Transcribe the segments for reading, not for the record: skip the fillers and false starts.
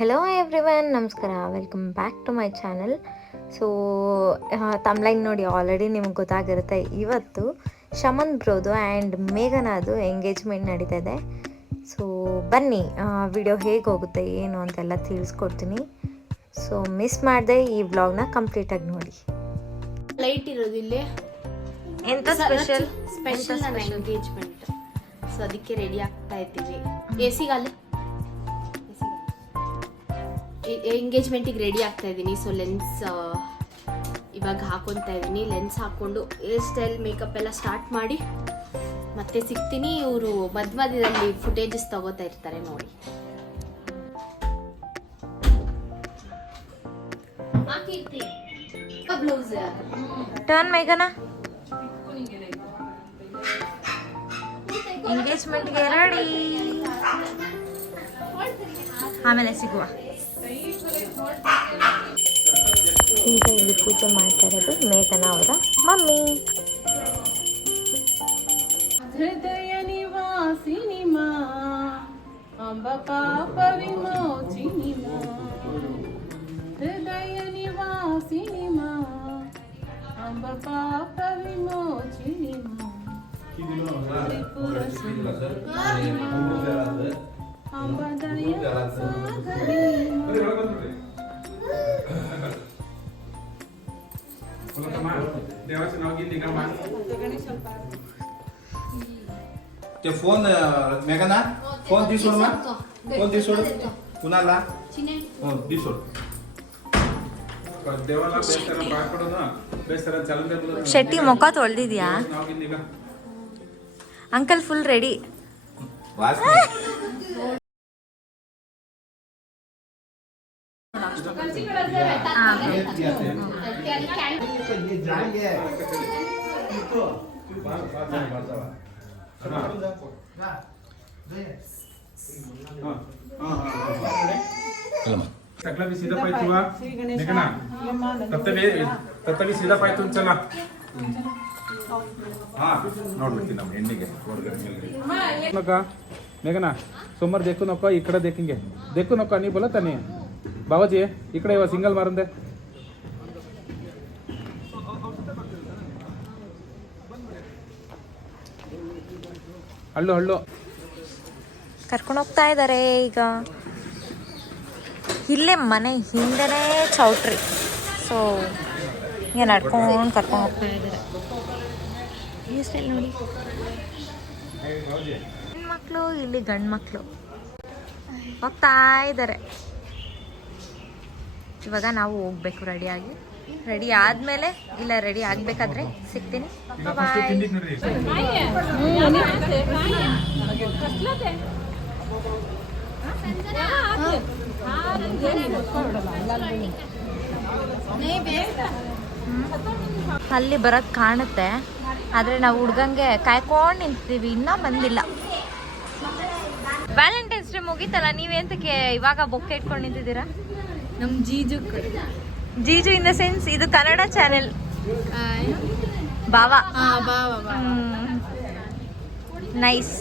Hello everyone, ನಮಸ್ಕಾರ. Welcome back to my channel. So thumbnail ನೋಡಿ already ನಿಮ್ಗೆ ಗೊತ್ತಾಗಿರುತ್ತೆ. ಇವತ್ತು ಶಮನ್ ಬ್ರೋದು ಆ್ಯಂಡ್ ಮೇಘನಾದು ಎಂಗೇಜ್ಮೆಂಟ್ ನಡೀತಾ ಇದೆ. ಸೊ ಬನ್ನಿ ವಿಡಿಯೋ ಹೇಗೆ ಹೋಗುತ್ತೆ ಏನು ಅಂತೆಲ್ಲ ತಿಳಿಸ್ಕೊಡ್ತೀನಿ. ಸೊ ಮಿಸ್ ಮಾಡದೆ ಈ ವ್ಲಾಗ್ನ ಕಂಪ್ಲೀಟಾಗಿ ನೋಡಿ. ಲೈಟ್ ಇರೋದಿಲ್ಲ, ಎಂತ ಸ್ಪೆಷಲ್ ನನ್ನ ಎಂಗೇಜ್ಮೆಂಟ್. ಸೊ ಅದಕ್ಕೆ ರೆಡಿ ಆಗ್ತಾ ಇದ್ದೀವಿ. ಎಸಿಗಾಲೆ ಎಂಗೇಜ್ಮೆಂಟಿಗೆ ರೆಡಿ ಆಗ್ತಾ ಇದ್ದೀನಿ. ಸೊ ಲೆನ್ಸ್ ಇವಾಗ ಹಾಕೊತಾ ಇದ್ದೀನಿ. ಲೆನ್ಸ್ ಹಾಕೊಂಡು ಹೇರ್ ಸ್ಟೈಲ್ ಮೇಕಪ್ ಎಲ್ಲ ಸ್ಟಾರ್ಟ್ ಮಾಡಿ ಮತ್ತೆ ಸಿಗ್ತೀನಿ. ಇವರು ಮಧ್ಯದಲ್ಲಿ ಫುಟೇಜಸ್ ತಗೋತಾ ಇರ್ತಾರೆ ನೋಡಿ. ಬ್ಲೌಸ್ ಟರ್ನ್ ಮೇಘನಾ. ಎಂಗೇಜ್ಮೆಂಟ್ಗೆ ರೆಡಿ, ಆಮೇಲೆ ಸಿಗುವ. ಈಗ ಇಲ್ಲಿ ಪೂಜೆ ಮಾಡ್ತಾ ಇರೋದು ಮೇಘನಾ ಅವರ ಮಮ್ಮಿ. ಹೃದಯ ನಿವಾಸಿನಿ ಮಾ ಅಂಬ ಪಾಪ ವಿಮೋಚಿನಿ ಮಾ, ಹೃದಯ ನಿವಾಸಿನಿ ಮಾ ಅಂಬ ಪಾಪ ವಿಮೋಚಿನಿ ಮಾ, ತ್ರಿಪುರ ಸುಂದರಿ ಮಾ ಅಂಬ ದಯ ಸಾಗರಿ ते फोन मेघना फोन दी सोड मा फोन दी सोड कुणाला हो दी सोड देवाला बेस्तर बाकडो ना बेस्तर चलंदे बोल ಶೆಟ್ಟಿ ಮುಖ ತೊಳೆದಿದ್ಯಾ ಅಂಕಲ್? Full ready. वास सगळं मी सीधा पाय तुला निघ ना. तत्तवी सीधा पाय तुम चला. हा ನೋಡ್ಬಿಡ್ತೀನಿ ನಮ್ಮ ಹೆಣ್ಣಿಗೆ ಹೊರಗಡೆ ಮೇಘನಾ. सोमवार देखू नको, इकडे देखेंगे. देखू नको आणि बोला तानी बाबाजी इकडे येवा. सिंगल मारून दे. ಹಳ್ಳು ಹಳ್ಳು ಕರ್ಕೊಂಡು ಹೋಗ್ತಾ ಇದ್ದಾರೆ. ಈಗ ಇಲ್ಲೇ ಮನೆ ಹಿಂದೆನೇ ಚೌಟ್ರಿ. ಸೊ ಈಗ ನಡ್ಕೊಂಡು ಕರ್ಕೊಂಡು ಹೋಗ್ತಾ ಇದ್ದಾರೆ. ಈ ಸ್ಟೈಲ್ ನೋಡಿ, ಹೆಣ್ಮಕ್ಳು ಇಲ್ಲಿ ಗಂಡು ಮಕ್ಕಳು ಹೋಗ್ತಾ ಇದ್ದಾರೆ. ಇವಾಗ ನಾವು ಹೋಗ್ಬೇಕು ರೆಡಿಯಾಗಿ. ರೆಡಿ ಆದಮೇಲೆ ಇಲ್ಲ ರೆಡಿ ಆಗಬೇಕಾದ್ರೆ ಸಿಗ್ತೀನಿ. ಬಾಯ್. ಅಲ್ಲಿ ಬರೋದು ಕಾಣುತ್ತೆ, ಆದರೆ ನಾವು ಹುಡ್ಗಂಗೆ ಕಾಯ್ಕೊಂಡು ನಿಂತಿದ್ದೀವಿ, ಇನ್ನೂ ಬಂದಿಲ್ಲ. ವ್ಯಾಲೆಂಟೈನ್ಸ್ ಡೇ ಮುಗೀತಲ್ಲ, ನೀವೆಂತಕ್ಕೆ ಇವಾಗ ಬೊಕ್ಕೆ ಇಟ್ಕೊಂಡು ನಿಂತಿದ್ದೀರಾ? ನಮ್ಮ ಜೀಜು ಇನ್ ದ ಸೆನ್ಸ್ ಇದು ಕನ್ನಡ ಚಾನೆಲ್. ಬಾವಾ ನೈಸ್.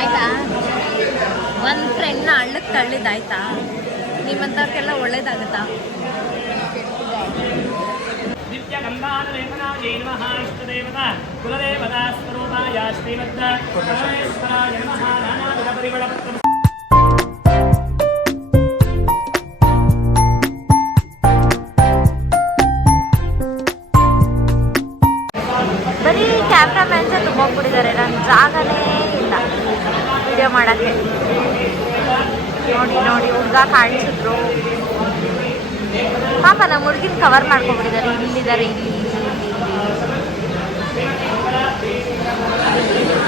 ಆಯ್ತಾ, ಒಂದು ಫ್ರೆಂಡ್ನ ಹಳ್ಳಕ್ಕೆ ತಳ್ಳಿದ್ದಾಯ್ತಾ? ನಿಮ್ಮಂಥವ್ರಿಗೆಲ್ಲ ಒಳ್ಳೇದಾಗುತ್ತಾ? ಬರೀ ಕ್ಯಾಮ್ರಾಮ್ಯಾನ್ಸೇ ತುಂಬೋಗ್ಬಿಟ್ಟಿದ್ದಾರೆ. ನನ್ನ ಜಾಗನೇ ಇಲ್ಲ ವಿಡಿಯೋ ಮಾಡೋಕ್ಕೆ. ನೋಡಿ ನೋಡಿ ಹುಡುಗ ಕಾಣಿಸಿದ್ರು. ಪಾಪ ನಮ್ಮ ಹುಡುಗಿನ ಕವರ್ ಮಾಡ್ಕೊಂಡ್ಬಿಟ್ಟಿದ್ದಾರೆ. ಇಲ್ಲಿದ್ದಾರೆ, ಇಲ್ಲಿ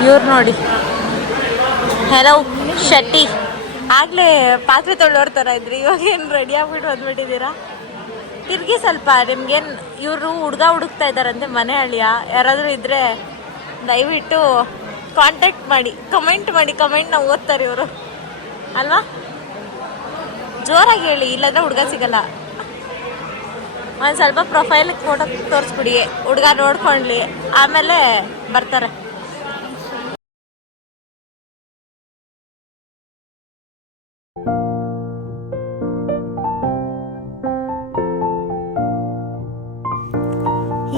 ಇವ್ರು ನೋಡಿ. ಹೆಲೋ ಶೆಟ್ಟಿ. ಆಗ್ಲೇ ಪಾತ್ರೆ ತೊಳ್ಳೋಡ್ತಾರ ಇದ್ರಿ, ಇವಾಗ ಏನು ರೆಡಿ ಆಗ್ಬಿಟ್ಟು ಬಂದ್ಬಿಟ್ಟಿದ್ದೀರಾ? ತಿರ್ಗಿ ಸ್ವಲ್ಪ ನಿಮ್ಗೇನು ಇವರು ಹುಡುಗ ಹುಡುಕ್ತಾ ಇದ್ದಾರಂತೆ ಮನೆ ಅಳಿಯ, ಯಾರಾದರೂ ಇದ್ರೆ ದಯವಿಟ್ಟು ಕಾಂಟ್ಯಾಕ್ಟ್ ಮಾಡಿ, ಕಮೆಂಟ್ ನಾವು ಓದ್ತಾರೆ ಇವರು ಅಲ್ವಾ? ಜೋರಾಗಿ ಹೇಳಿ, ಇಲ್ಲಾಂದ್ರೆ ಹುಡುಗ ಸಿಗಲ್ಲ. ಒಂದು ಸ್ವಲ್ಪ ಪ್ರೊಫೈಲಿಗೆ ಫೋಟೋ ತೋರಿಸ್ಬಿಡಿ, ಹುಡುಗ ನೋಡ್ಕೊಳ್ಳಿ, ಆಮೇಲೆ ಬರ್ತಾರೆ.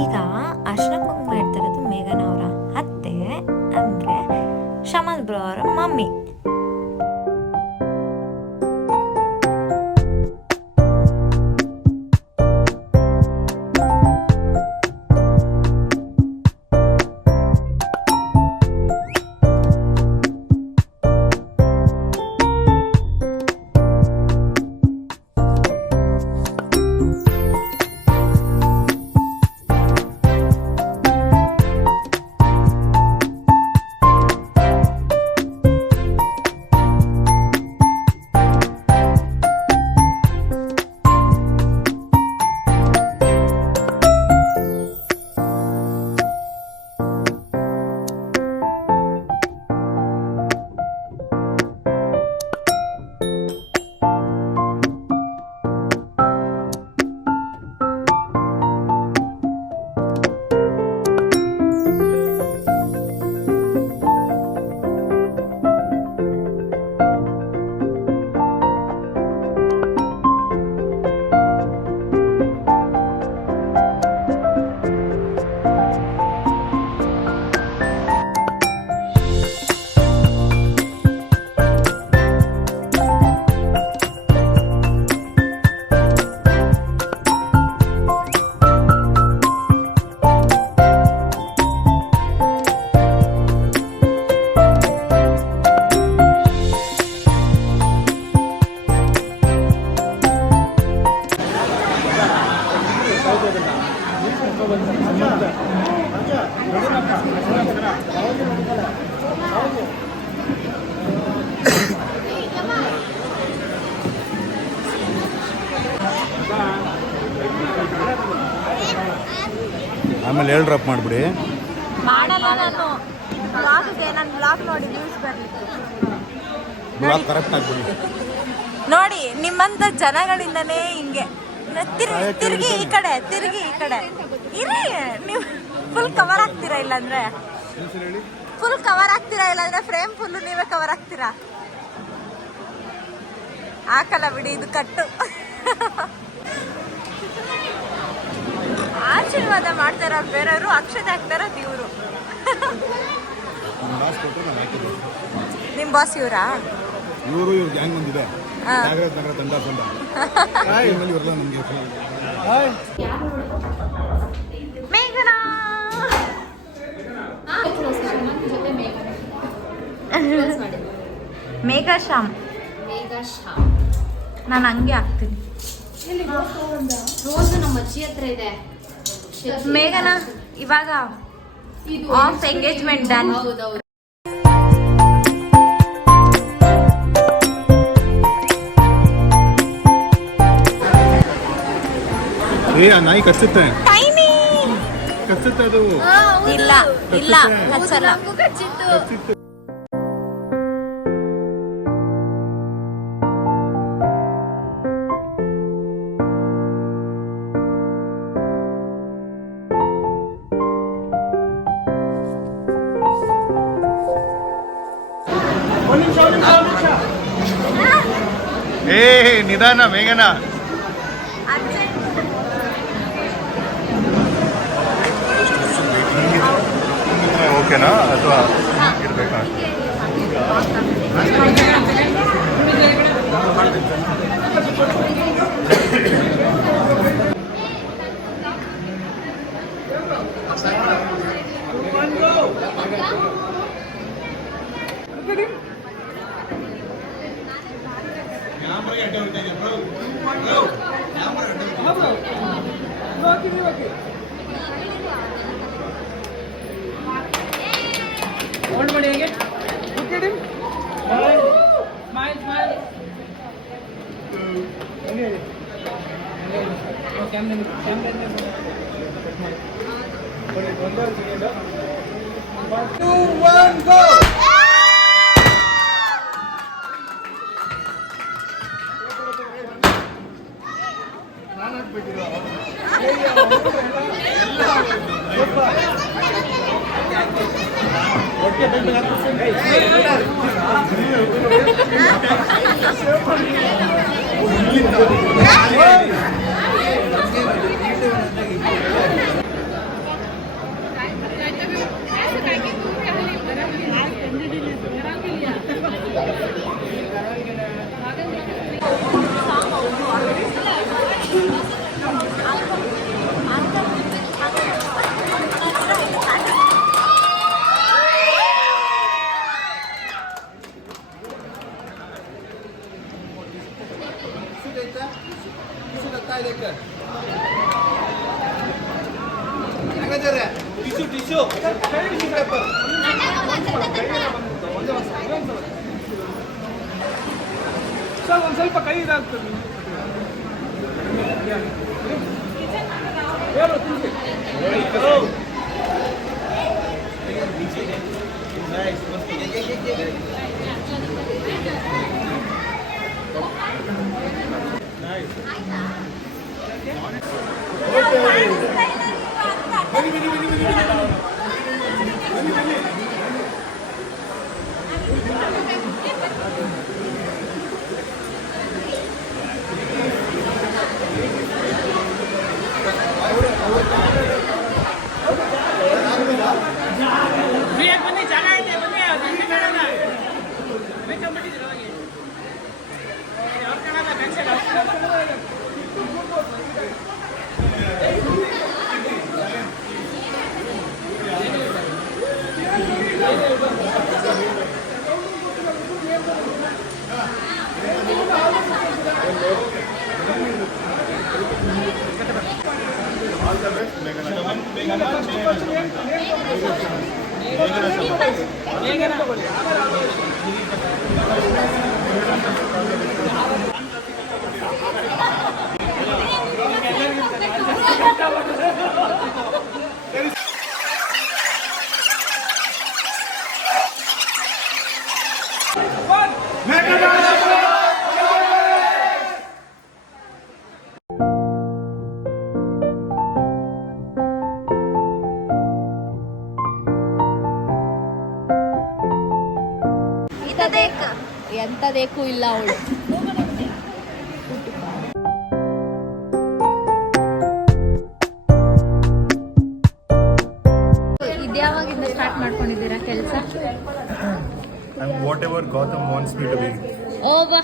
ಈಗ ಅರ್ಶಿನ ಕುಂಕುಮ ಇಡ್ತಾ ಇರೋದು ಮೇಘನ ಅವರ ಅತ್ತೆ, ಅಂದರೆ ಶಮನ್ ಬ್ರೋ ಅವರ ಮಮ್ಮಿ. ಆಮೇಲೆ 7 ಡ್ರಾಪ್ ಮಾಡಿಬಿಡಿ. ಮಾಡಲ್ಲ ನಾನು, ಬ್ಲಾಗ್ ಇದೆ, ನನ್ನ ಬ್ಲಾಗ್ ನೋಡಿ ನ್ಯೂಸ್ ಬರಲಿಕ್ಕೆ. ಬ್ಲಾಗ್ ಕರೆಕ್ಟ್ ಆಗಿಬಿಡಿ ನೋಡಿ, ನಿಮ್ಮಂಥ ಜನಗಳಿಂದನೇ ಹಿಂಗೆ ತಿರುಗಿ ಈ ಕಡೆ ಇರಿ. ನೀವು ಫುಲ್ ಕವರ್ ಆಗ್ತೀರಾ, ಇಲ್ಲಾಂದ್ರೆ ಫ್ರೇಮ್ ಫುಲ್ಲು ನೀವೇ ಕವರ್ ಆಗ್ತೀರಾ. ಹಾಕಲ್ಲ ಬಿಡಿ, ಇದು ಕಟ್ಟು. ಆಶೀರ್ವಾದ ಮಾಡ್ತಾರ ಬೇರೆಯವರು, ಅಕ್ಷತೆ ಹಾಕ್ತಾರ ಇವರು. ನಿಮ್ಮ ಬಾಸ್ ಇವರಾ? ಇವರು ಗ್ಯಾಂಗ್ ಬಂದಿದೆ, ನಾಗರಾಜ್ ನಗರ ತಂಡ ತಂಡ. ಮೇಘನಾ ಮೇಘಶ್ಯಾಮ್, ನಾನು ಹಂಗೆ ಹಾಕ್ತೀನಿ. ರೋಸ್ ನಮ್ಮ ಅಜ್ಜಿ ಹತ್ರ ಇದೆ. ಮೇಘನಾ ಇವಾಗ ಆಫ್ ಎಂಗೇಜ್ಮೆಂಟ್ ಡನ್. ಹೌದೌದು. ನಾಯಿ ಕಚ್ಚುತ್ತೆ, ಅದು ಇಲ್ಲ ಹಚ್ಚಲ್ಲ. ನಿಧಾನ ಮೇಘನಾ. ಓಕೆನಾ ಅಥವಾ ಇರ್ಬೇಕಾ? Hold my again. Look at him. Smile, smile. ಒಂದು ಸ್ವಲ್ಪ ಕೈ ಇದಾಗ್ತದೆ. ಎಂತದೇಕು ಇಲ್ಲ ಅವಳು. ಇದ್ಯಾವಾಗಿಂದ ಸ್ಟಾರ್ಟ್ ಮಾಡ್ಕೊಂಡಿದ್ದೀರಾ ಕೆಲಸ? And whatever Gautam wants me to be. ಓ ಬಾ.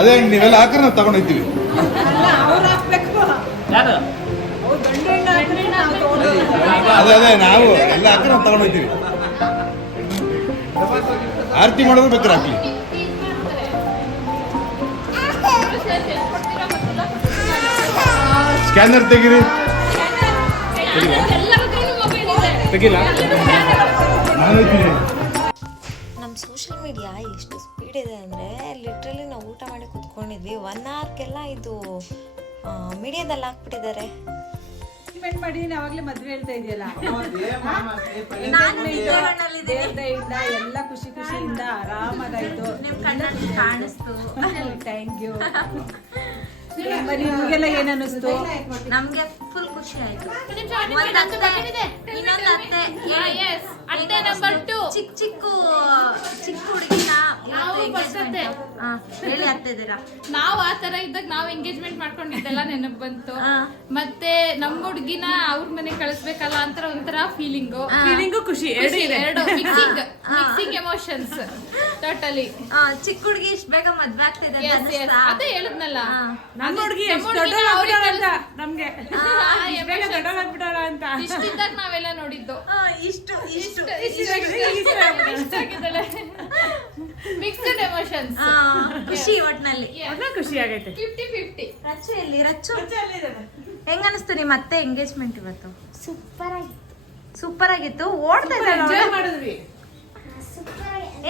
ಅದೇ ನೀವೆಲ್ಲ ಹಾಕ್ರೆ ನಾವು ತಗೊಂಡು ಹೋಗ್ತೀವಿ. ಅದೇ ನಾವು ಎಲ್ಲ ಹಾಕ್ರೆ ನಾವು ತಗೊಂಡು ಹೋಗ್ತೀವಿ. ಆರತಿ ಮಾಡೋದು ಬೇಕಾದ್ರೆ ಹಾಕ್ಲಿ. ಸ್ಕ್ಯಾನರ್ ತೆಗೀರಿ. ತೆಗಿಲ್ಲ. ನಮ್ಮ ಸೋಷಿಯಲ್ ಮೀಡಿಯಾ ಎಷ್ಟು ಸ್ಪೀಡ್ ಇದೆ ಅಂದರೆ ಲಿಟ್ರಲಿ ನಾವು ಊಟ ಮಾಡಿ ಕುತ್ಕೊಂಡಿದ್ವಿ 1 hourಗೆಲ್ಲ ಇದು ಮೀಡಿಯಾದಲ್ಲಿ ಹಾಕ್ಬಿಟ್ಟಿದ್ದಾರೆ. ಇನ್ವೆಂಟ್ ಮಾಡಿ ಯಾವಾಗಲೇ ಮದುವೆ ಹೇಳ್ತಾ ಇದೆಯಲ್ಲ, ಎಲ್ಲ ಖುಷಿ ಖುಷಿಯಿಂದ ಆರಾಮಾಗಾಯ್ತು. Thank you. ನಿಮ್ಗೆಲ್ಲ ಏನ್ ಅನ್ನಿಸ್ತು? ನಮ್ಗೆ ಫುಲ್ ಖುಷಿ ಆಯ್ತು. ಅತ್ತೆ ನಂಬರ್ 2 ಚಿಕ್ಕ ಹುಡುಗಿನ ಹೇಳಿ ಆಗ್ತಿದ್ದೀರಾ. ನಾವ್ ಆ ತರ ಇದ್ದಾಗ ನಾವ್ ಎಂಗೇಜ್ಮೆಂಟ್ ಮಾಡ್ಕೊಂಡಿದ್ದೆಲ್ಲ ನೆನಪ್ ಬಂತು. ಮತ್ತೆ ನಮ್ ಹುಡ್ಗಿನ ಅವ್ರ ಮನೆ ಕಳಿಸ್ಬೇಕಲ್ಲ ಅಂತ ಒಂಥರ ಫೀಲಿಂಗು, ಖುಷಿ ಎರಡು ಮಿಕ್ಸಿಂಗ್ ಎಮೋಷನ್ಸ್ ಟೋಟಲಿ. ಚಿಕ್ಕ ಹುಡುಗಿ ಇಷ್ಟ ಬೇಗ ಮದ್ವೆ ಆಗ್ತಿದೆ ಅಂತ ಅನಿಸ್ತಾ? ಅದೇ ಹೇಳಿದ್ನಲ್ಲ, ನಮ್ಮ ಹುಡುಗಿ ನಮ್ಗೆ ಅಂತ ಇಷ್ಟಿದ್ದಾಗ ನಾವೆಲ್ಲ ನೋಡಿದ್ದು. ಇಷ್ಟು ಮಿಕ್ಸ್ಡ್ ಎಮೋಷನ್ಸ್, ಖುಷಿ ಒಟ್ನಲ್ಲಿ. ಖುಷಿ ಆಗೈತೆ. 50-50. ರಚ್ಚು ಎಲ್ಲಿ? ರಚ್ಚು ಹೆಂಗ ಅನಿಸ್ತು ನಿಮ್ಮ ಅತ್ತೆ ಎಂಗೇಜ್ಮೆಂಟ್ ಇವತ್ತು? ಸೂಪರ್ ಆಗಿತ್ತು. ಓಡ್ತಾ ಇದ್ದಾಳೆ. ಮಾಡಿದ್ವಿ.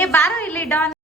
ಏ ಬಾರೋ ಇಲ್ಲಿ ಡಾನ್.